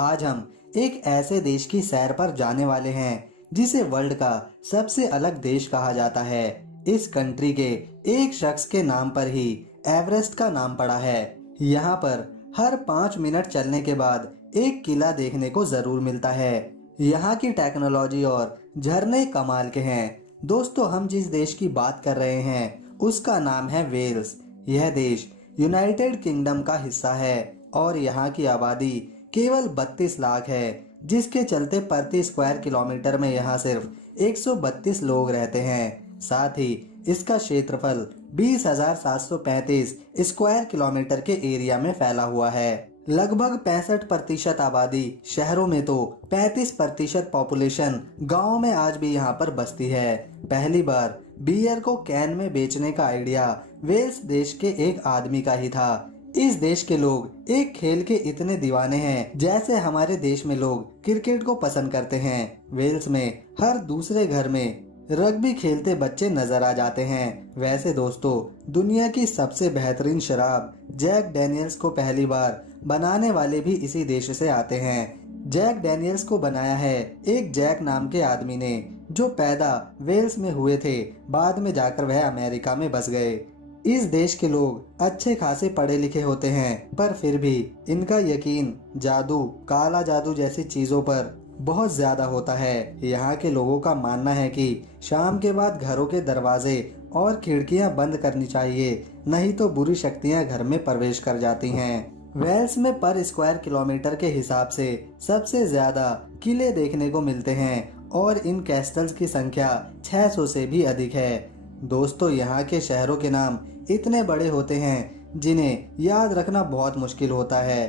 आज हम एक ऐसे देश की सैर पर जाने वाले हैं जिसे वर्ल्ड का सबसे अलग देश कहा जाता है। इस कंट्री के एक शख्स के नाम पर ही एवरेस्ट का नाम पड़ा है। यहाँ पर हर 5 मिनट चलने के बाद एक किला देखने को जरूर मिलता है। यहाँ की टेक्नोलॉजी और झरने कमाल के हैं। दोस्तों, हम जिस देश की बात कर रहे हैं उसका नाम है वेल्स। यह देश यूनाइटेड किंगडम का हिस्सा है और यहाँ की आबादी केवल 32 लाख है, जिसके चलते प्रति स्क्वायर किलोमीटर में यहाँ सिर्फ 132 लोग रहते हैं। साथ ही इसका क्षेत्रफल 20,735 स्क्वायर किलोमीटर के एरिया में फैला हुआ है। लगभग 65% आबादी शहरों में तो 35% पॉपुलेशन गाँव में आज भी यहाँ पर बसती है। पहली बार बियर को कैन में बेचने का आइडिया वेल्स देश के एक आदमी का ही था। इस देश के लोग एक खेल के इतने दीवाने हैं जैसे हमारे देश में लोग क्रिकेट को पसंद करते हैं। वेल्स में हर दूसरे घर में रग्बी खेलते बच्चे नजर आ जाते हैं। वैसे दोस्तों, दुनिया की सबसे बेहतरीन शराब जैक डैनियल्स को पहली बार बनाने वाले भी इसी देश से आते हैं। जैक डैनियल्स को बनाया है एक जैक नाम के आदमी ने, जो पैदा वेल्स में हुए थे। बाद में जाकर वह अमेरिका में बस गए। इस देश के लोग अच्छे खासे पढ़े लिखे होते हैं, पर फिर भी इनका यकीन जादू, काला जादू जैसी चीजों पर बहुत ज्यादा होता है। यहाँ के लोगों का मानना है कि शाम के बाद घरों के दरवाजे और खिड़कियां बंद करनी चाहिए, नहीं तो बुरी शक्तियां घर में प्रवेश कर जाती हैं। वेल्स में पर स्क्वायर किलोमीटर के हिसाब से सबसे ज्यादा किले देखने को मिलते हैं और इन कैस्टल्स की संख्या 600 से भी अधिक है। दोस्तों, यहाँ के शहरों के नाम इतने बड़े होते हैं जिन्हें याद रखना बहुत मुश्किल होता है।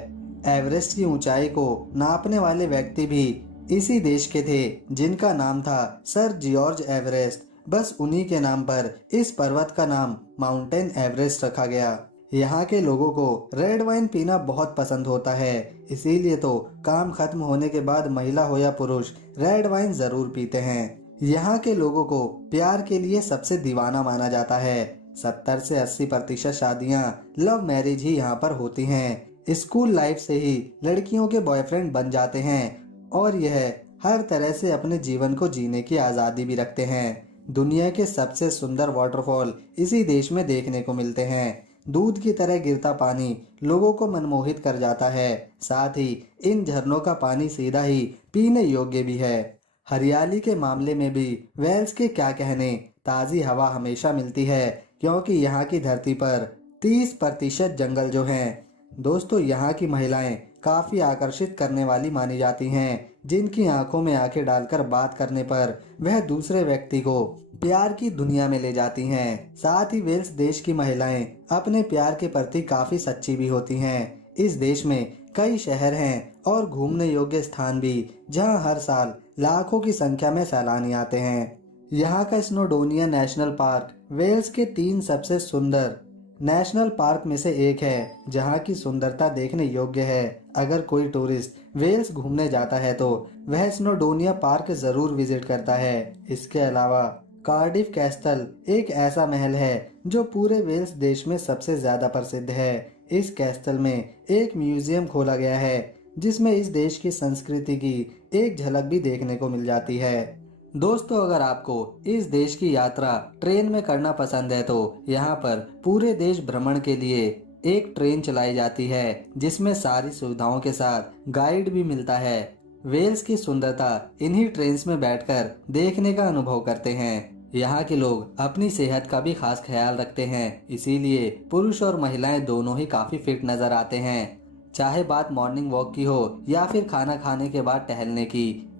एवरेस्ट की ऊंचाई को नापने वाले व्यक्ति भी इसी देश के थे, जिनका नाम था सर जॉर्ज एवरेस्ट। बस उन्हीं के नाम पर इस पर्वत का नाम माउंटेन एवरेस्ट रखा गया। यहाँ के लोगों को रेड वाइन पीना बहुत पसंद होता है, इसीलिए तो काम खत्म होने के बाद महिला हो या पुरुष रेड वाइन जरूर पीते हैं। यहाँ के लोगों को प्यार के लिए सबसे दीवाना माना जाता है। 70 से 80% शादियाँ लव मैरिज ही यहाँ पर होती हैं। स्कूल लाइफ से ही लड़कियों के बॉयफ्रेंड बन जाते हैं और यह हर तरह से अपने जीवन को जीने की आजादी भी रखते हैं। दुनिया के सबसे सुंदर वाटरफॉल इसी देश में देखने को मिलते हैं। दूध की तरह गिरता पानी लोगों को मनमोहित कर जाता है। साथ ही इन झरनों का पानी सीधा ही पीने योग्य भी है। हरियाली के मामले में भी वेल्स के क्या कहने, ताजी हवा हमेशा मिलती है क्योंकि यहाँ की धरती पर 30% जंगल जो हैं। दोस्तों, यहाँ की महिलाएं काफी आकर्षित करने वाली मानी जाती हैं, जिनकी आंखों में आंखें डालकर बात करने पर वह दूसरे व्यक्ति को प्यार की दुनिया में ले जाती हैं। साथ ही वेल्स देश की महिलाएं अपने प्यार के प्रति काफी सच्ची भी होती हैं। इस देश में कई शहर हैं और घूमने योग्य स्थान भी, जहां हर साल लाखों की संख्या में सैलानी आते हैं। यहाँ का स्नोडोनिया नेशनल पार्क वेल्स के 3 सबसे सुंदर नेशनल पार्क में से एक है, जहाँ की सुंदरता देखने योग्य है। अगर कोई टूरिस्ट वेल्स घूमने जाता है तो वह स्नोडोनिया पार्क जरूर विजिट करता है। इसके अलावा कार्डिफ कैस्टल एक ऐसा महल है जो पूरे वेल्स देश में सबसे ज्यादा प्रसिद्ध है। इस कैस्टल में एक म्यूजियम खोला गया है जिसमें इस देश की संस्कृति की एक झलक भी देखने को मिल जाती है। दोस्तों, अगर आपको इस देश की यात्रा ट्रेन में करना पसंद है तो यहाँ पर पूरे देश भ्रमण के लिए एक ट्रेन चलाई जाती है, जिसमें सारी सुविधाओं के साथ गाइड भी मिलता है। वेल्स की सुंदरता इन्हीं ट्रेन में बैठकर देखने का अनुभव करते हैं। यहाँ के लोग अपनी सेहत का भी खास ख्याल रखते हैं, इसीलिए पुरुष और महिलाएं दोनों ही काफी फिट नजर आते हैं। चाहे बात मॉर्निंग वॉक की हो या फिर खाना खाने के बाद टहलने की,